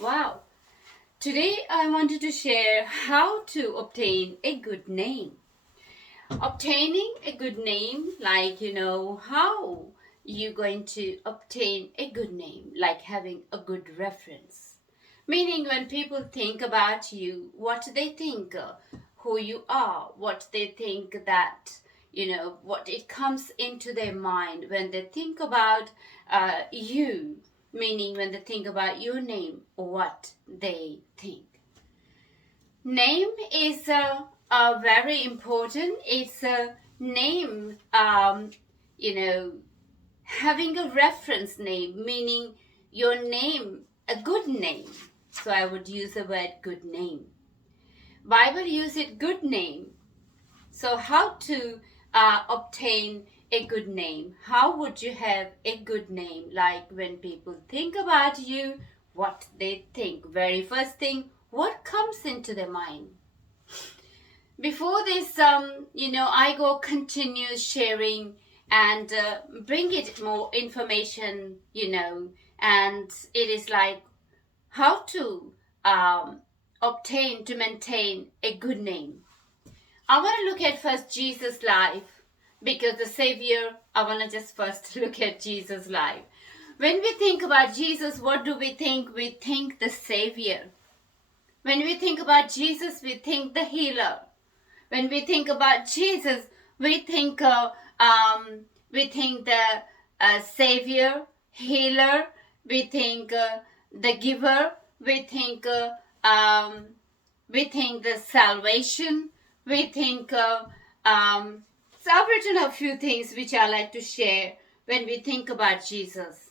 Wow. Today I wanted to share how to obtain a good name. Obtaining a good name, how you going to obtain a good name, like having a good reference. Meaning when people think about you, what they think, who you are, what they think that, what it comes into their mind when they think about you, meaning when they think about your name, what they think. Name is very important. It's a name, having a reference name, meaning your name, a good name. So I would use the word good name. Bible use it good name. So how to obtain a good name? How would you have a good name? Like when people think about you, what they think. Very first thing, what comes into their mind? Before this, I go continue sharing and bring it more information, and it is like how to obtain, to maintain a good name. I want to look at first Jesus' life because the Savior, I want to just first look at Jesus' life. When we think about Jesus, what do we think? We think the Savior. When we think about Jesus, we think the healer. When we think about Jesus, we think the Savior, healer. We think the giver. We think the salvation. We think so I've written a few things which I like to share when we think about Jesus.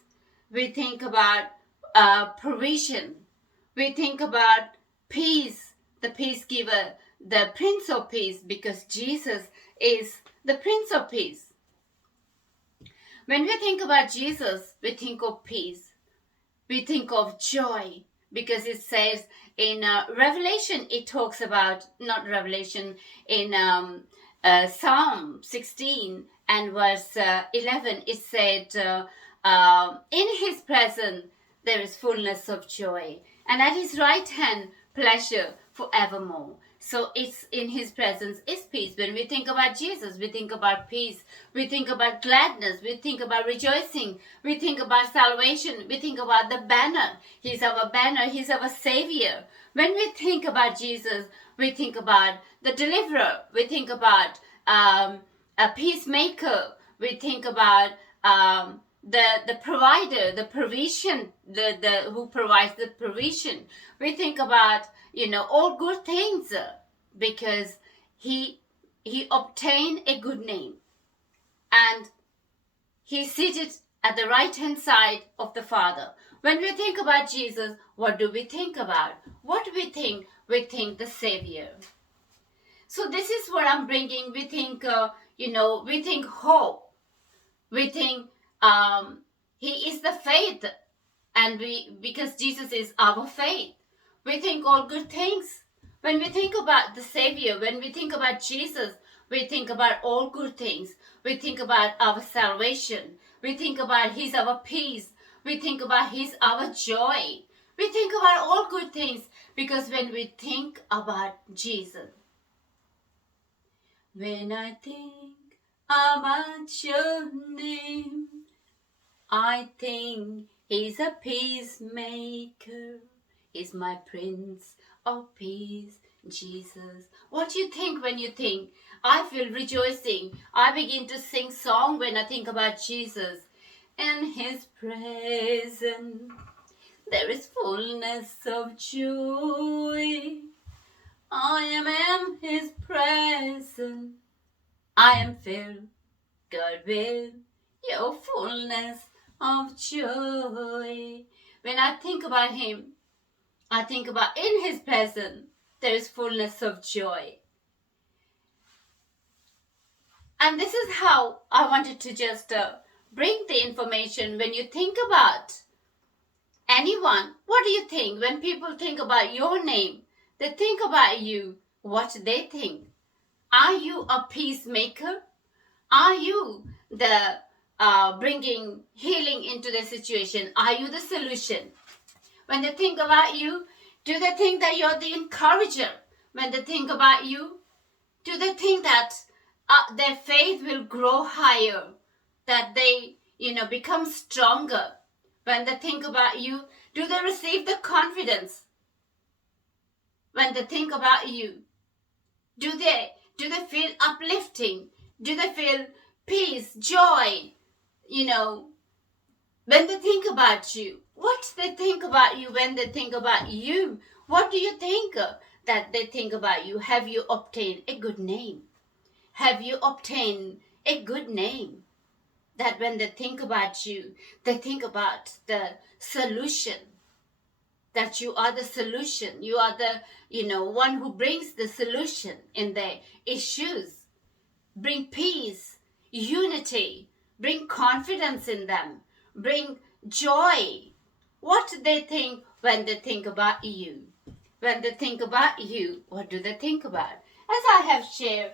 We think about provision. We think about peace, the peace giver, the Prince of Peace, because Jesus is the Prince of Peace. When we think about Jesus, we think of peace. We think of joy, because it says in Revelation, it talks about, not Revelation, in Psalm 16 and verse 11, it said, in his presence there is fullness of joy, and at his right hand pleasure forevermore. So it's in his presence is peace. When we think about Jesus, we think about peace. We think about gladness. We think about rejoicing. We think about salvation. We think about the banner. He's our banner. He's our savior. When we think about Jesus, we think about the deliverer. We think about a peacemaker. We think about the provider, the provision, the who provides the provision. We think about all good things, because he obtained a good name, and he's seated at the right hand side of the Father. When we think about Jesus, what do we think about? What do we think? We think the Savior. So this is what I'm bringing. We think, we think hope. We think he is the faith, and because Jesus is our faith, we think all good things. When we think about the Savior, when we think about Jesus, we think about all good things. We think about our salvation. We think about He's our peace. We think about He's our joy. We think about all good things, because when we think about Jesus, when I think about your name, I think He's a peacemaker. He's my Prince of Peace, Jesus. What do you think when you think? I feel rejoicing. I begin to sing song when I think about Jesus. In His presence there is fullness of joy. I am in His presence. I am filled, God, with your fullness of joy. When I think about Him, I think about in His presence there is fullness of joy. And this is how I wanted to just bring the information. When you think about anyone, what do you think? When people think about your name, they think about you, what they think. Are you a peacemaker? Are you the bringing healing into the situation? Are you the solution? When they think about you, do they think that you're the encourager? When they think about you, do they think that their faith will grow higher, that they, become stronger? When they think about you, do they receive the confidence? When they think about you, do they feel uplifting? Do they feel peace, joy? When they think about you, what they think about you when they think about you? What do you think that they think about you? Have you obtained a good name? Have you obtained a good name? That when they think about you, they think about the solution. That you are the solution. You are the, one who brings the solution in their issues. Bring peace, unity, bring confidence in them, bring joy. What do they think when they think about you? When they think about you, what do they think about? As I have shared,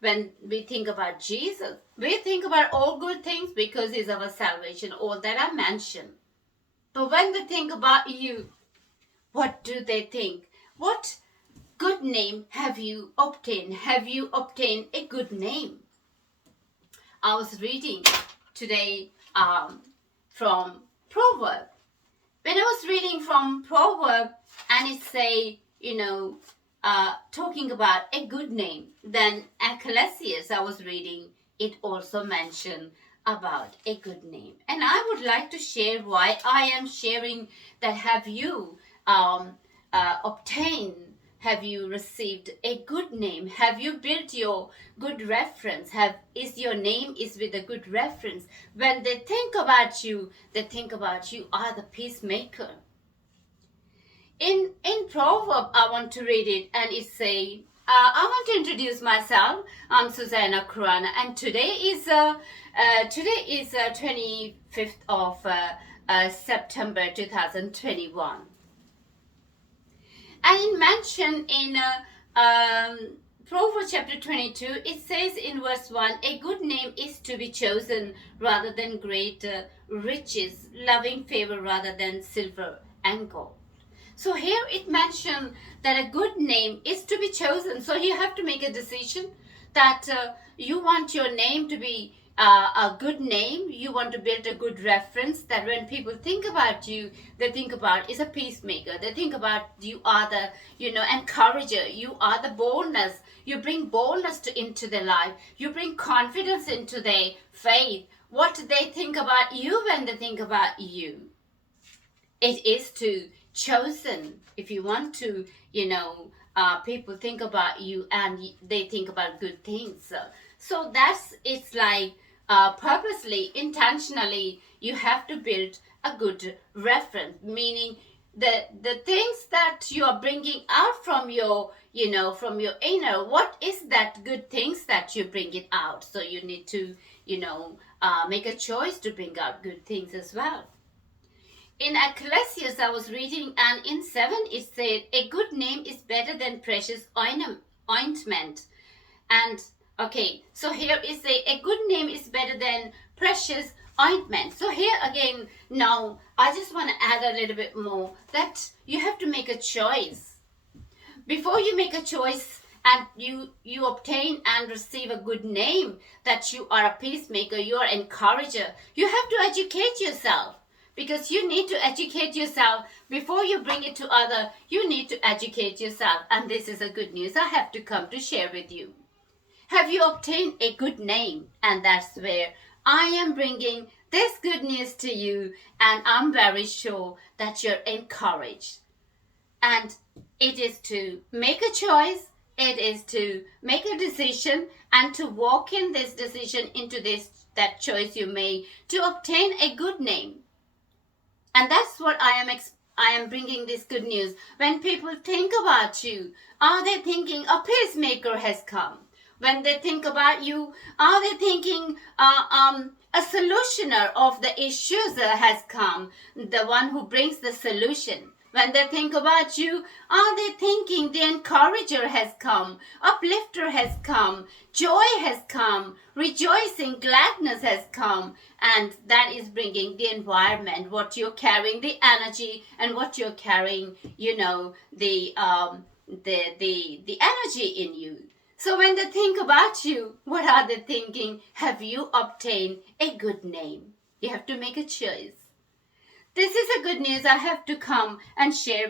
when we think about Jesus, we think about all good things because He's our salvation, all that I mentioned. But when they think about you, what do they think? What good name have you obtained? Have you obtained a good name? I was reading today from Proverb. When I was reading from Proverb and it say, talking about a good name, then Ecclesiastes I was reading, it also mentioned about a good name. And I would like to share why I am sharing that. Have you obtained, have you received a good name? Have you built your good reference? Is your name is with a good reference? When they think about you, they think about you are the peacemaker. In Proverb, I want to read it, and it say, I want to introduce myself. I'm Susanna Kurana, and today is 25th of September 2021. And it mentioned in Proverbs chapter 22, it says in verse 1, a good name is to be chosen rather than great riches, loving favor rather than silver and gold. So here it mentioned that a good name is to be chosen. So you have to make a decision that you want your name to be a good name. You want to build a good reference that when people think about you, they think about is a peacemaker. They think about you are the, encourager. You are the boldness. You bring boldness into their life. You bring confidence into their faith. What do they think about you when they think about you? It is to chosen. If you want to, people think about you and they think about good things. So it's like purposely, intentionally, you have to build a good reference, meaning the things that you are bringing out from your, from your inner, what is that good things that you bring it out? So you need to, make a choice to bring out good things as well. In Ecclesiastes, I was reading, and in 7 it said, a good name is better than precious ointment. And okay, so here is a good name is better than precious ointment. So here again, now I just want to add a little bit more that you have to make a choice. Before you make a choice and you obtain and receive a good name, that you are a peacemaker, you are an encourager, you have to educate yourself. Because you need to educate yourself before you bring it to other. You need to educate yourself, and this is a good news I have to come to share with you. Have you obtained a good name? And that's where I am bringing this good news to you, and I'm very sure that you're encouraged. And it is to make a choice, it is to make a decision, and to walk in this decision into that choice you made to obtain a good name. And that's what I am bringing this good news. When people think about you, are they thinking a peacemaker has come? When they think about you, are they thinking a solutioner of the issues has come? The one who brings the solution. When they think about you, are they thinking the encourager has come, uplifter has come, joy has come, rejoicing, gladness has come, and that is bringing the environment, what you're carrying, the energy, and what you're carrying, the energy in you. So when they think about you, what are they thinking? Have you obtained a good name? You have to make a choice. This is a good news I have to come and share